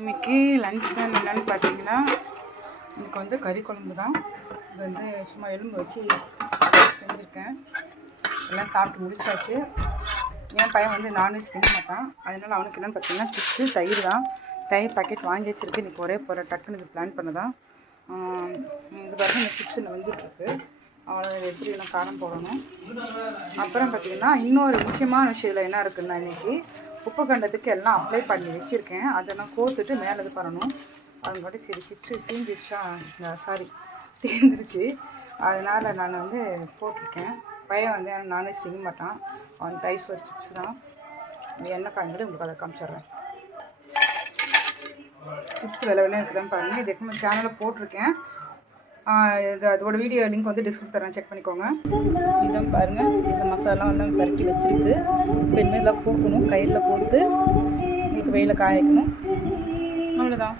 இன்னைக்கு லஞ்ச் தான் என்னென்னு பார்த்தீங்கன்னா இன்றைக்கி வந்து கறி குழம்பு தான். இது வந்து சும்மா எலும்பு வச்சு செஞ்சுருக்கேன். எல்லாம் சாப்பிட்டு முடிச்சாச்சு. என் பையன் வந்து நான்வெஜ் திங்க மாட்டான். அதனால் அவனுக்கு என்னென்னு பார்த்தீங்கன்னா சிப்ஸு தயிர் தான். தயிர் பாக்கெட் வாங்கி வச்சுருக்கு. இன்னைக்கு ஒரே போகிற டக்குன்னு இது பிளான் பண்ணதான் இது பாருங்க இந்த சிப்ஸ் இன்னும் வந்துட்டுருக்கு. அவ்வளோ எப்படி எல்லாம் காரம் போடணும். அப்புறம் பார்த்தீங்கன்னா இன்னொரு முக்கியமான விஷயம் என்ன இருக்குன்னா இன்னைக்கு உப்பு கண்டத்துக்கு எல்லாம் அப்ளை பண்ணி வச்சுருக்கேன். அதெல்லாம் கோத்துட்டு மேலே இது பண்ணணும். அதுங்காட்டி சரி சிப்ஸு தீந்துருச்சா? சாரி தீந்துருச்சு. அதனால் நான் வந்து போட்டிருக்கேன். பையன் வந்து நானே செய்ய மாட்டான். அவன் தைஸ் ஒரு சிப்ஸ் தான். என்ன எண்ணெய் காய்ஞ்சிட்டு உங்களுக்கு அதை காமிச்சிடுறேன். சிப்ஸ் விலை விலை இருக்குதான்னு பாருங்கள் இதுக்கு சேனலில் போட்டிருக்கேன். இது அதோட வீடியோ லிங்க் வந்து டிஸ்கிரிப் தரேன் செக் பண்ணிக்கோங்க. இதை பாருங்கள் இந்த மசாலா எல்லாம் பரட்டி வச்சுருக்கு. பெண்மையில் பூக்கணும் கயிறில் போட்டு உங்களுக்கு வெயில காய வைக்கணும். அவ்வளோதான்